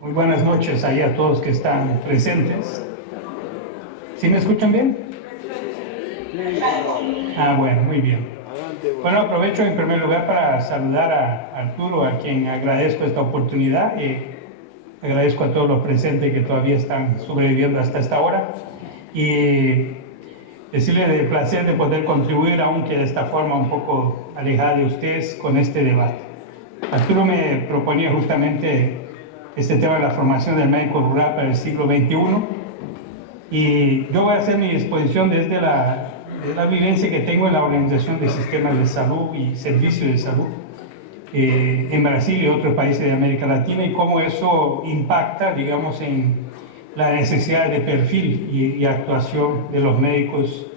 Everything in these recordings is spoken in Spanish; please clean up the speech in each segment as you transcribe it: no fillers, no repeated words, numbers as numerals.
Muy buenas noches ahí a todos que están presentes. ¿Sí me escuchan bien? Ah, bueno, muy bien. Bueno, aprovecho en primer lugar para saludar a Arturo, a quien agradezco esta oportunidad y agradezco a todos los presentes que todavía están sobreviviendo hasta esta hora y decirle del placer de poder contribuir, aunque de esta forma un poco alejada de ustedes, con este debate. Arturo me proponía justamente este tema de la formación del médico rural para el siglo XXI y yo voy a hacer mi exposición desde la vivencia que tengo en la organización de sistemas de salud y servicios de salud en Brasil y otros países de América Latina y cómo eso impacta, digamos, en la necesidad de perfil y actuación de los médicos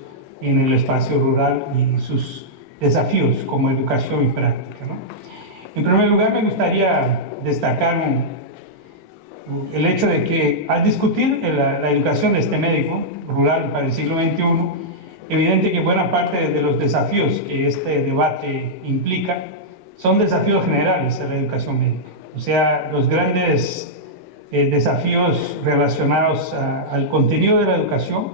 en el espacio rural y sus desafíos como educación y práctica, ¿no? En primer lugar, me gustaría destacar el hecho de que al discutir la educación de este médico rural para el siglo XXI, evidente que buena parte de los desafíos que este debate implica son desafíos generales a la educación médica. O sea, los grandes desafíos relacionados al contenido de la educación,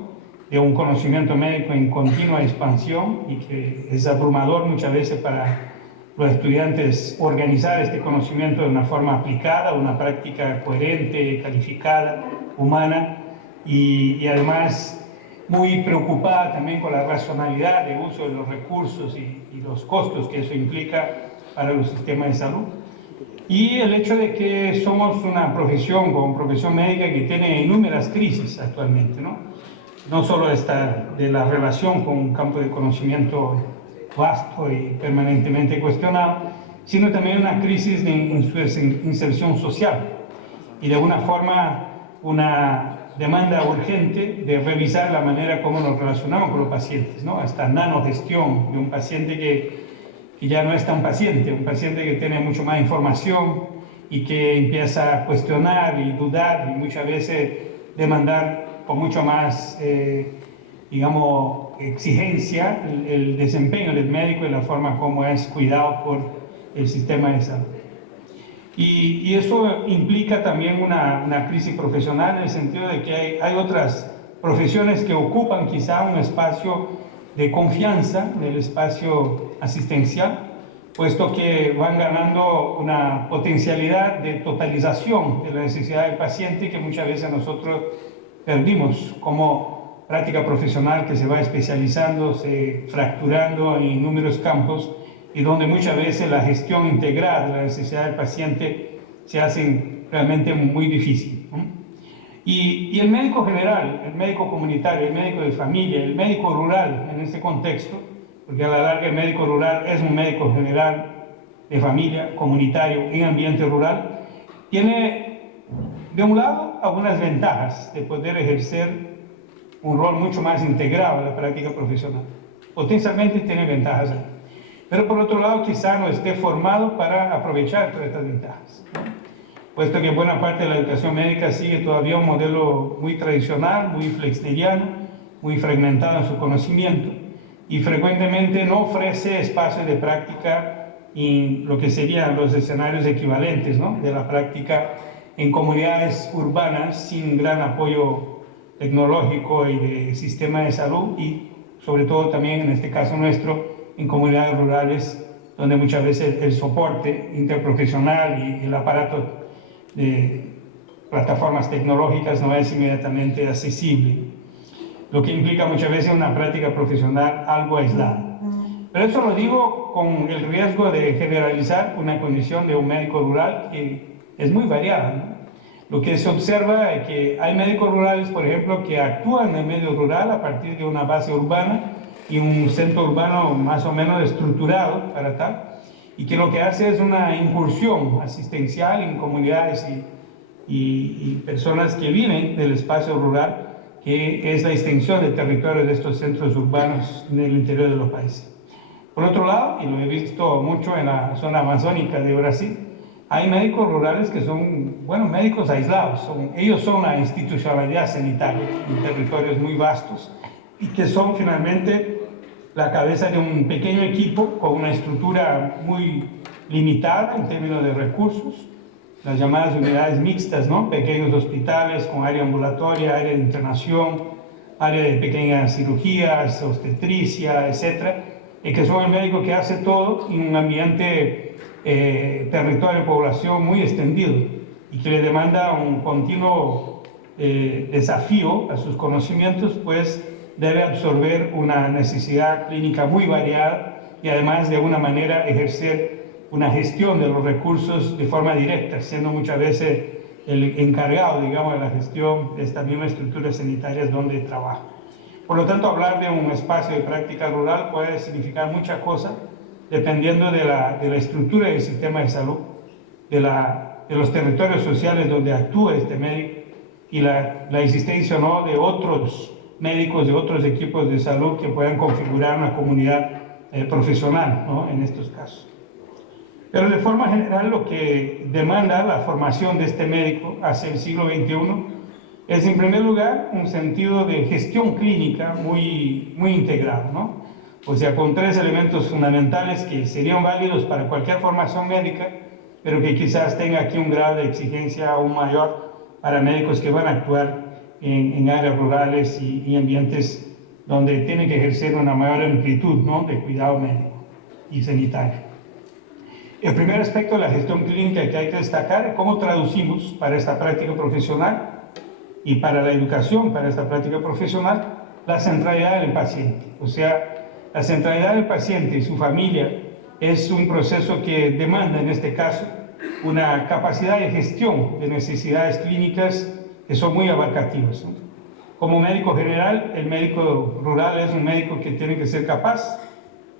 de un conocimiento médico en continua expansión y que es abrumador muchas veces para los estudiantes organizar este conocimiento de una forma aplicada, una práctica coherente, calificada, humana y además muy preocupada también con la racionalidad de uso de los recursos y los costos que eso implica para los sistemas de salud. Y el hecho de que somos una profesión, como profesión médica, que tiene inúmeras crisis actualmente, ¿no? No solo de la relación con un campo de conocimiento vasto y permanentemente cuestionado, sino también una crisis de inserción social y de alguna forma una demanda urgente de revisar la manera como nos relacionamos con los pacientes, ¿no? Hasta nanogestión de un paciente que ya no es tan paciente, un paciente que tiene mucho más información y que empieza a cuestionar y dudar y muchas veces demandar con mucho más, digamos, exigencia el desempeño del médico y la forma como es cuidado por el sistema de salud. Y eso implica también una crisis profesional en el sentido de que hay otras profesiones que ocupan quizá un espacio de confianza en el espacio asistencial, puesto que van ganando una potencialidad de totalización de la necesidad del paciente que muchas veces nosotros perdimos como práctica profesional que se va especializando, se fracturando en inúmeros campos y donde muchas veces la gestión integral de la necesidad del paciente se hace realmente muy difícil, ¿no? Y el médico general, el médico comunitario, el médico de familia, el médico rural en este contexto, porque a la larga el médico rural es un médico general de familia, comunitario, en ambiente rural, tiene de un lado algunas ventajas de poder ejercer un rol mucho más integrado en la práctica profesional. Potencialmente tiene ventajas ahí. Pero por otro lado quizá no esté formado para aprovechar todas estas ventajas, ¿no? Puesto que buena parte de la educación médica sigue todavía un modelo muy tradicional, muy flexneriano, muy fragmentado en su conocimiento y frecuentemente no ofrece espacios de práctica en lo que serían los escenarios equivalentes, ¿no?, de la práctica en comunidades urbanas sin gran apoyo tecnológico y de sistema de salud y sobre todo también en este caso nuestro en comunidades rurales donde muchas veces el soporte interprofesional y el aparato de plataformas tecnológicas no es inmediatamente accesible, lo que implica muchas veces una práctica profesional algo aislada. Pero eso lo digo con el riesgo de generalizar una condición de un médico rural que es muy variada, ¿no? Lo que se observa es que hay médicos rurales, por ejemplo, que actúan en el medio rural a partir de una base urbana y un centro urbano más o menos estructurado para tal, y que lo que hace es una incursión asistencial en comunidades y personas que viven del espacio rural, que es la extensión del territorio de estos centros urbanos en el interior de los países. Por otro lado, y lo he visto mucho en la zona amazónica de Brasil, hay médicos rurales que son, bueno, médicos aislados, ellos son la institucionalidad sanitaria en territorios muy vastos y que son finalmente la cabeza de un pequeño equipo con una estructura muy limitada en términos de recursos, las llamadas unidades mixtas, ¿no? Pequeños hospitales con área ambulatoria, área de internación, área de pequeñas cirugías, obstetricia, etcétera, y que son el médico que hace todo en un ambiente, territorio de población muy extendido y que le demanda un continuo desafío a sus conocimientos, pues debe absorber una necesidad clínica muy variada y además de alguna manera ejercer una gestión de los recursos de forma directa, siendo muchas veces el encargado, digamos, de la gestión de estas mismas estructuras sanitarias donde trabaja. Por lo tanto, hablar de un espacio de práctica rural puede significar muchas cosas, dependiendo de la estructura del sistema de salud, de los territorios sociales donde actúa este médico y la existencia o no de otros médicos, de otros equipos de salud que puedan configurar una comunidad profesional, ¿no? En estos casos. Pero de forma general lo que demanda la formación de este médico hacia el siglo XXI es en primer lugar un sentido de gestión clínica muy integrado, ¿no? O sea, con tres elementos fundamentales que serían válidos para cualquier formación médica, pero que quizás tenga aquí un grado de exigencia aún mayor para médicos que van a actuar en áreas rurales y ambientes donde tienen que ejercer una mayor amplitud, ¿no? De cuidado médico y sanitario. El primer aspecto de la gestión clínica que hay que destacar es cómo traducimos para esta práctica profesional y para la educación para esta práctica profesional la centralidad del paciente. O sea, la centralidad del paciente y su familia es un proceso que demanda en este caso una capacidad de gestión de necesidades clínicas que son muy abarcativas, ¿no? Como médico general, el médico rural es un médico que tiene que ser capaz,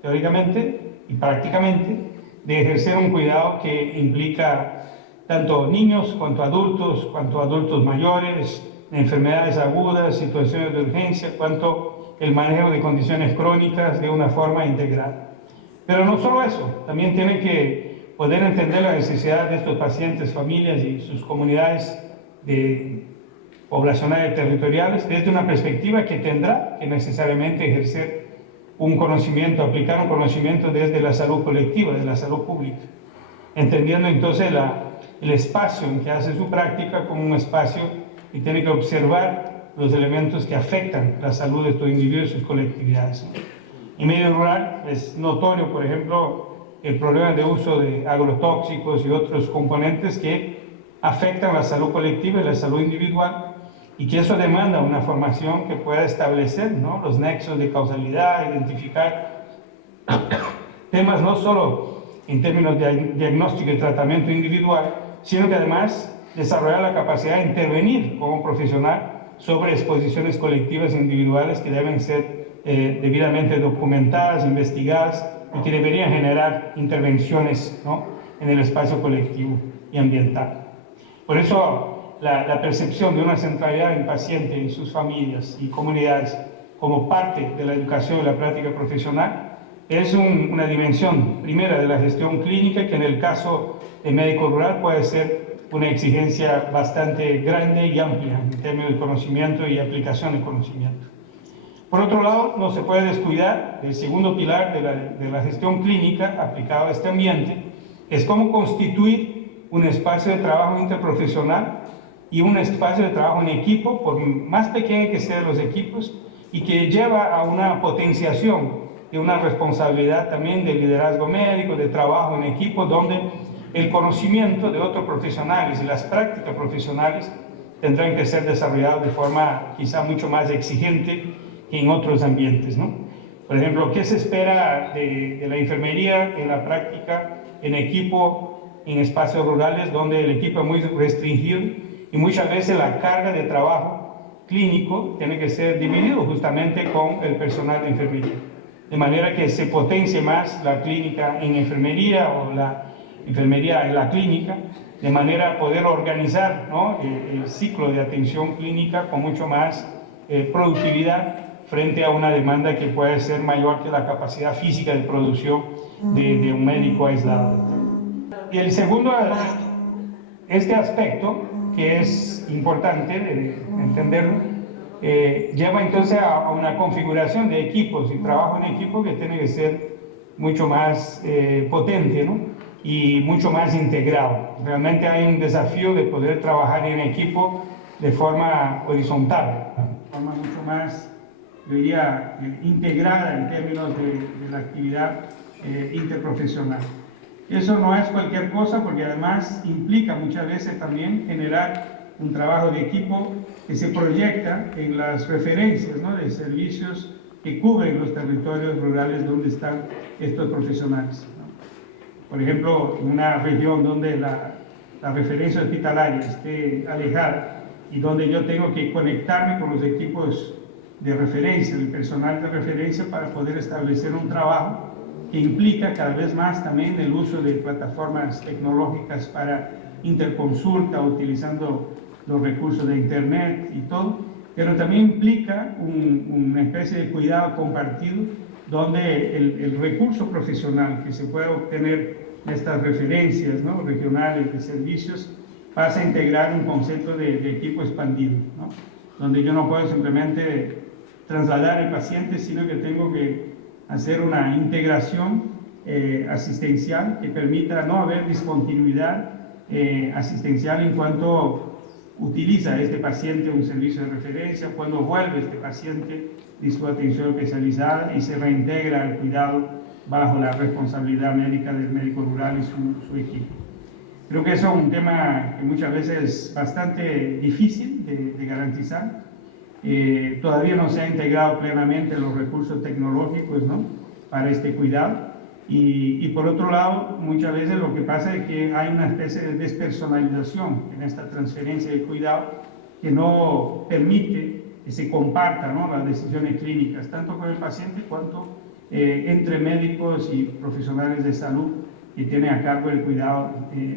teóricamente y prácticamente, de ejercer un cuidado que implica tanto niños cuanto adultos mayores, enfermedades agudas, situaciones de urgencia, cuanto el manejo de condiciones crónicas de una forma integral. Pero no solo eso, también tiene que poder entender la necesidad de estos pacientes, familias y sus comunidades poblacionales territoriales desde una perspectiva que tendrá que necesariamente ejercer un conocimiento, aplicar un conocimiento desde la salud colectiva, de la salud pública, entendiendo entonces el espacio en que hace su práctica como un espacio que tiene que observar los elementos que afectan la salud de estos individuos y sus colectividades. En medio rural es notorio, por ejemplo, el problema de uso de agrotóxicos y otros componentes que afectan la salud colectiva y la salud individual, y que eso demanda una formación que pueda establecer, ¿no? Los nexos de causalidad, identificar temas no solo en términos de diagnóstico y tratamiento individual, sino que además desarrollar la capacidad de intervenir como profesional sobre exposiciones colectivas e individuales que deben ser debidamente documentadas, investigadas y que deberían generar intervenciones, ¿no? En el espacio colectivo y ambiental. Por eso la percepción de una centralidad en paciente y sus familias y comunidades como parte de la educación y la práctica profesional es una dimensión primera de la gestión clínica que en el caso del médico rural puede ser una exigencia bastante grande y amplia en términos de conocimiento y aplicación de conocimiento. Por otro lado, no se puede descuidar el segundo pilar de la gestión clínica aplicado a este ambiente, es cómo constituir un espacio de trabajo interprofesional y un espacio de trabajo en equipo, por más pequeño que sean los equipos, y que lleva a una potenciación de una responsabilidad también de liderazgo médico, de trabajo en equipo, donde el conocimiento de otros profesionales y las prácticas profesionales tendrán que ser desarrollados de forma quizá mucho más exigente que en otros ambientes, ¿no? Por ejemplo, ¿qué se espera de la enfermería en la práctica en equipo en espacios rurales donde el equipo es muy restringido y muchas veces la carga de trabajo clínico tiene que ser dividido justamente con el personal de enfermería? De manera que se potencie más la clínica en enfermería o la enfermería en la clínica, de manera a poder organizar, ¿no? el ciclo de atención clínica con mucho más productividad frente a una demanda que puede ser mayor que la capacidad física de producción de un médico aislado. Y el segundo, este aspecto, que es importante de entenderlo, lleva entonces a una configuración de equipos y trabajo en equipo que tiene que ser mucho más potente, ¿no? y mucho más integrado. Realmente hay un desafío de poder trabajar en equipo de forma horizontal, de forma mucho más, yo diría, integrada en términos de la actividad interprofesional. Eso no es cualquier cosa porque además implica muchas veces también generar un trabajo de equipo que se proyecta en las referencias, ¿no?, de servicios que cubren los territorios rurales donde están estos profesionales, ¿no? Por ejemplo, en una región donde la referencia hospitalaria esté alejada y donde yo tengo que conectarme con los equipos de referencia, el personal de referencia, para poder establecer un trabajo que implica cada vez más también el uso de plataformas tecnológicas para interconsulta, utilizando los recursos de Internet y todo, pero también implica una especie de cuidado compartido donde el recurso profesional que se puede obtener de estas referencias, ¿no?, regionales de servicios pasa a integrar un concepto de equipo expandido, ¿no?, donde yo no puedo simplemente trasladar al paciente, sino que tengo que hacer una integración asistencial que permita no haber discontinuidad asistencial en cuanto utiliza este paciente un servicio de referencia, cuando vuelve este paciente de su atención especializada y se reintegra al cuidado bajo la responsabilidad médica del médico rural y su equipo. Creo que eso es un tema que muchas veces es bastante difícil de garantizar. Todavía no se ha integrado plenamente los recursos tecnológicos, ¿no?, para este cuidado. Y por otro lado, muchas veces lo que pasa es que hay una especie de despersonalización en esta transferencia de cuidado que no permite que se compartan, ¿no?, las decisiones clínicas, tanto con el paciente cuanto entre médicos y profesionales de salud que tienen a cargo el cuidado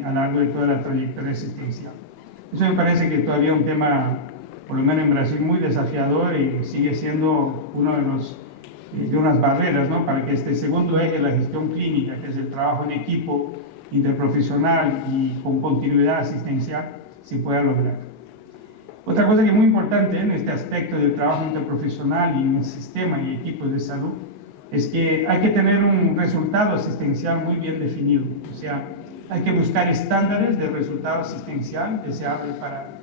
a lo largo de toda la trayectoria asistencial. Eso me parece que todavía es un tema, por lo menos en Brasil, muy desafiador y sigue siendo uno de unas barreras, ¿no?, para que este segundo eje de la gestión clínica, que es el trabajo en equipo interprofesional y con continuidad asistencial, se pueda lograr. Otra cosa que es muy importante en este aspecto del trabajo interprofesional y en el sistema y equipos de salud es que hay que tener un resultado asistencial muy bien definido. O sea, hay que buscar estándares de resultado asistencial deseable para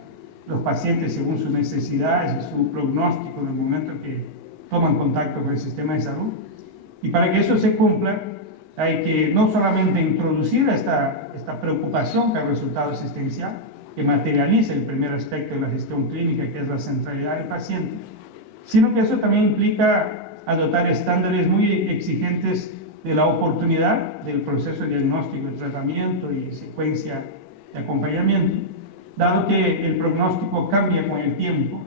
los pacientes según sus necesidades y su pronóstico en el momento en que toman contacto con el sistema de salud. Y para que eso se cumpla, hay que no solamente introducir esta preocupación por el resultado asistencial, que materializa el primer aspecto de la gestión clínica, que es la centralidad del paciente, sino que eso también implica adoptar estándares muy exigentes de la oportunidad del proceso de diagnóstico, de tratamiento y secuencia de acompañamiento, dado que el pronóstico cambia con el tiempo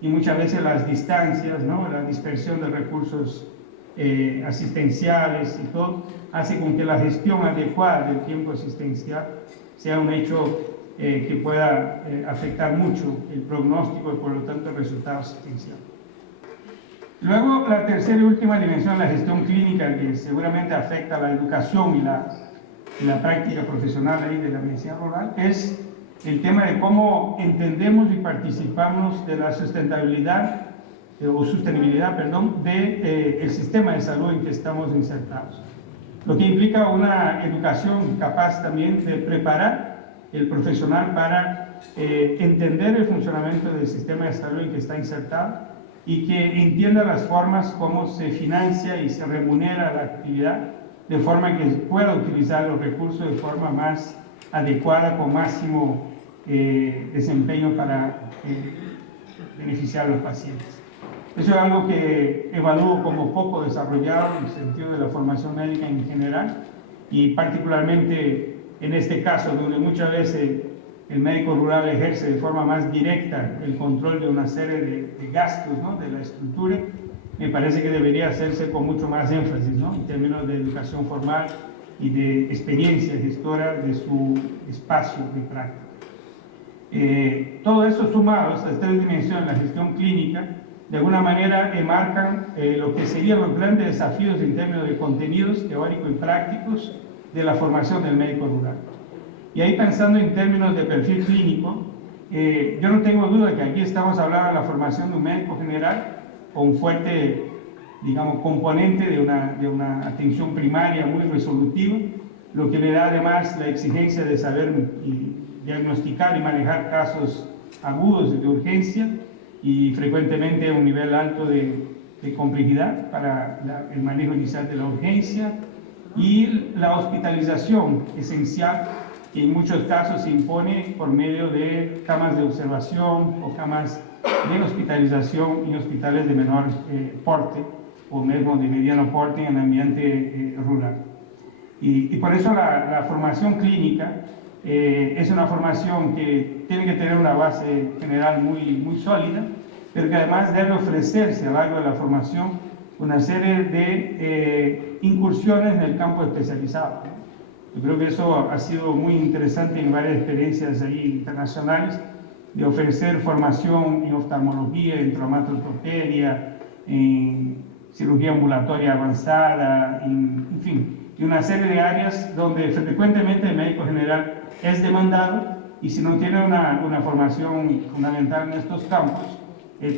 y muchas veces las distancias, ¿no?, la dispersión de recursos asistenciales y todo, hace con que la gestión adecuada del tiempo asistencial sea un hecho que pueda afectar mucho el pronóstico y por lo tanto el resultado asistencial. Luego, la tercera y última dimensión de la gestión clínica, que seguramente afecta a la educación y la práctica profesional ahí de la medicina rural, es el tema de cómo entendemos y participamos de la sustentabilidad del sistema de salud en que estamos insertados. Lo que implica una educación capaz también de preparar el profesional para entender el funcionamiento del sistema de salud en que está insertado y que entienda las formas como se financia y se remunera la actividad, de forma que pueda utilizar los recursos de forma más adecuada, con máximo desempeño para beneficiar a los pacientes. Eso es algo que evalúo como poco desarrollado en el sentido de la formación médica en general, y particularmente en este caso, donde muchas veces el médico rural ejerce de forma más directa el control de una serie de gastos, ¿no?, de la estructura. Me parece que debería hacerse con mucho más énfasis, ¿no?, en términos de educación formal y de experiencia gestora de su espacio de práctica. Todo eso sumado a estas tres dimensiones de la gestión clínica, de alguna manera enmarcan lo que serían los grandes desafíos en términos de contenidos teóricos y prácticos de la formación del médico rural. Y ahí, pensando en términos de perfil clínico, yo no tengo duda que aquí estamos hablando de la formación de un médico general con un fuerte, digamos, componente de una atención primaria muy resolutiva, lo que le da además la exigencia de saber diagnosticar y manejar casos agudos de urgencia y frecuentemente un nivel alto de complejidad para el manejo inicial de la urgencia, y la hospitalización esencial, que en muchos casos se impone por medio de camas de observación o camas de hospitalización en hospitales de menor porte o mismo de mediano porte en ambiente rural. Y por eso la formación clínica es una formación que tiene que tener una base general muy sólida, pero que además debe ofrecerse a lo largo de la formación una serie de incursiones en el campo especializado. Yo creo que eso ha sido muy interesante en varias experiencias ahí internacionales, de ofrecer formación en oftalmología, en traumatología, en cirugía ambulatoria avanzada, en fin, y una serie de áreas donde frecuentemente el médico general es demandado, y si no tiene una formación fundamental en estos campos,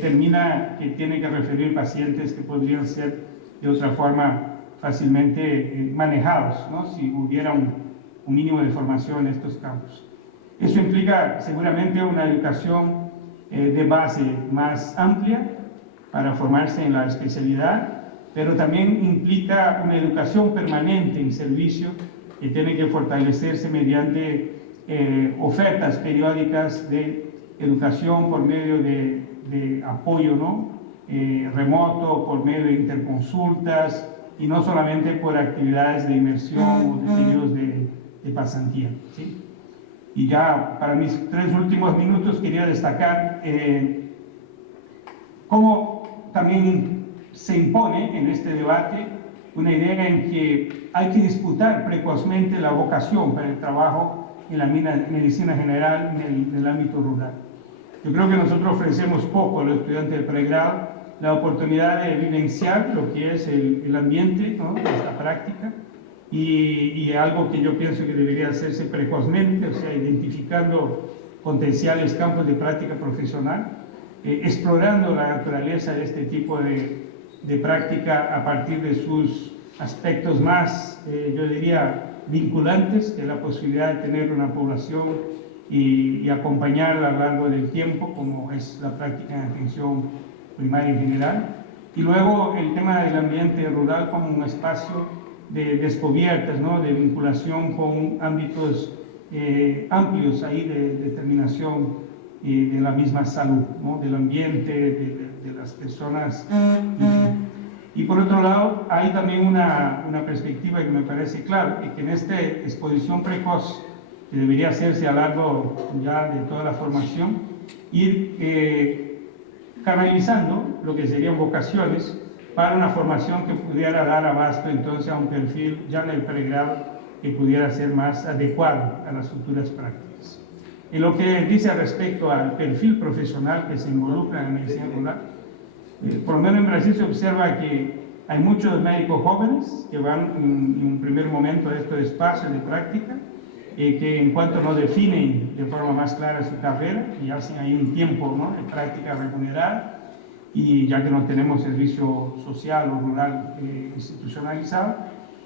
termina que tiene que referir pacientes que podrían ser de otra forma fácilmente manejados, ¿no? Si hubiera un mínimo de formación en estos campos. Eso implica seguramente una educación de base más amplia para formarse en la especialidad, pero también implica una educación permanente en servicio que tiene que fortalecerse mediante ofertas periódicas de educación por medio de apoyo, ¿no? Remoto, por medio de interconsultas, y no solamente por actividades de inmersión o de periodos de pasantía, ¿sí? Y ya para mis 3 últimos minutos quería destacar cómo también se impone en este debate una idea en que hay que disputar precozmente la vocación para el trabajo en la medicina general en el ámbito rural. Yo creo que nosotros ofrecemos poco a los estudiantes de pregrado la oportunidad de vivenciar lo que es el ambiente, ¿no?, de esta práctica, y algo que yo pienso que debería hacerse precozmente, o sea, identificando potenciales campos de práctica profesional, explorando la naturaleza de este tipo de práctica a partir de sus aspectos más, yo diría, vinculantes, que es la posibilidad de tener una población y acompañarla a lo largo del tiempo, como es la práctica en atención primaria en general. Y luego el tema del ambiente rural como un espacio de descubiertas, ¿no?, de vinculación con ámbitos amplios ahí de determinación de la misma salud, ¿no?, del ambiente, de las personas. Y por otro lado, hay también una perspectiva que me parece clara, que en esta exposición precoz, que debería hacerse a lo largo ya de toda la formación, ir canalizando lo que serían vocaciones para una formación que pudiera dar abasto entonces a un perfil ya en el pregrado que pudiera ser más adecuado a las futuras prácticas. En lo que dice respecto al perfil profesional que se involucra en la medicina rural, por lo menos en Brasil se observa que hay muchos médicos jóvenes que van en un primer momento a estos espacios de práctica, que en cuanto no definen de forma más clara su carrera y hacen ahí un tiempo, ¿no?, de práctica remunerada, y ya que no tenemos servicio social o rural institucionalizado.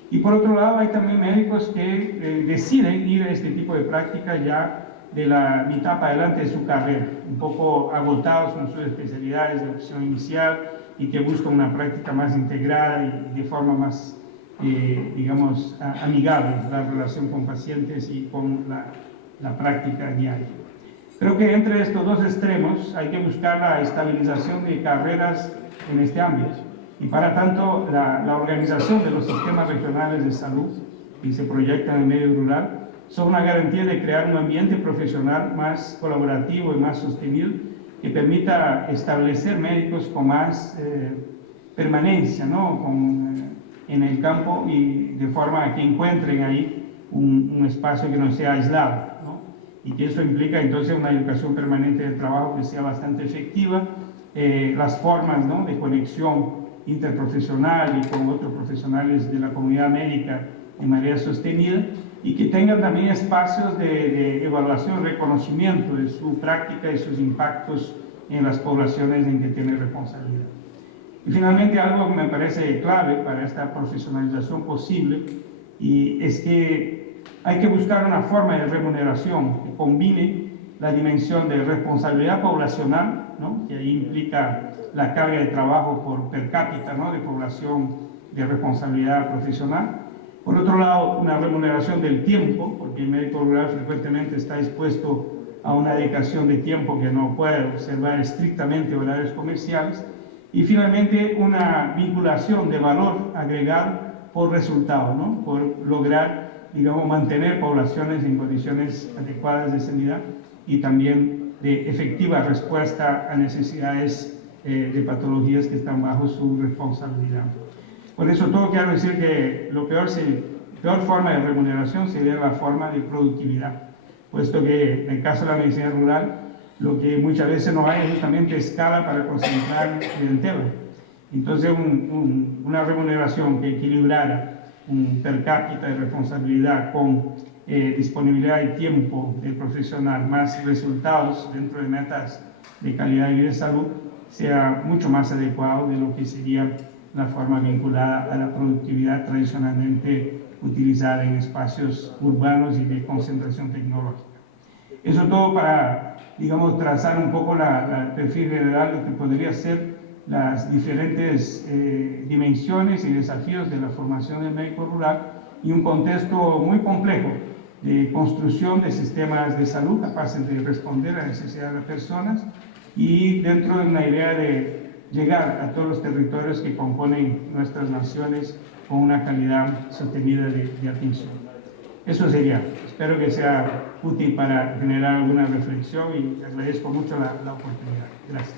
Y por otro lado hay también médicos que deciden ir a este tipo de práctica ya de la mitad para adelante de su carrera, un poco agotados con sus especialidades de opción inicial, y que buscan una práctica más integrada y de forma más digamos, amigable la relación con pacientes y con la práctica diaria. Creo que entre estos dos extremos hay que buscar la estabilización de carreras en este ámbito, y para tanto la organización de los sistemas regionales de salud que se proyectan en el medio rural son una garantía de crear un ambiente profesional más colaborativo y más sostenible, que permita establecer médicos con más permanencia, ¿no?, en el campo, y de forma que encuentren ahí un espacio que no sea aislado, ¿no?, y que eso implica entonces una educación permanente del trabajo que sea bastante efectiva, las formas, ¿no?, de conexión interprofesional y con otros profesionales de la comunidad médica de manera sostenida, y que tengan también espacios de evaluación, reconocimiento de su práctica y sus impactos en las poblaciones en que tiene responsabilidad. Y finalmente, algo que me parece clave para esta profesionalización posible, y es que hay que buscar una forma de remuneración que combine la dimensión de responsabilidad poblacional, ¿no?, que ahí implica la carga de trabajo por per cápita, ¿no?, de población de responsabilidad profesional. Por otro lado, una remuneración del tiempo, porque el médico rural frecuentemente está expuesto a una dedicación de tiempo que no puede observar estrictamente horarios comerciales. Y finalmente, una vinculación de valor agregado por resultado, ¿no?, por lograr, digamos, mantener poblaciones en condiciones adecuadas de sanidad y también de efectiva respuesta a necesidades de patologías que están bajo su responsabilidad. Por eso todo quiero decir que la peor forma de remuneración sería la forma de productividad, puesto que en el caso de la medicina rural lo que muchas veces no hay es justamente escala para concentrar clientela. Entonces una remuneración que equilibrara un per cápita de responsabilidad con disponibilidad de tiempo del profesional más resultados dentro de metas de calidad de vida y salud sea mucho más adecuado de lo que sería la forma vinculada a la productividad tradicionalmente utilizada en espacios urbanos y de concentración tecnológica. Eso todo para, digamos, trazar un poco el perfil general de lo que podría ser las diferentes dimensiones y desafíos de la formación del médico rural y un contexto muy complejo de construcción de sistemas de salud capaces de responder a las necesidades de las personas y dentro de una idea de llegar a todos los territorios que componen nuestras naciones con una calidad sostenida de atención. Eso sería. Espero que sea útil para generar alguna reflexión y agradezco mucho la oportunidad. Gracias.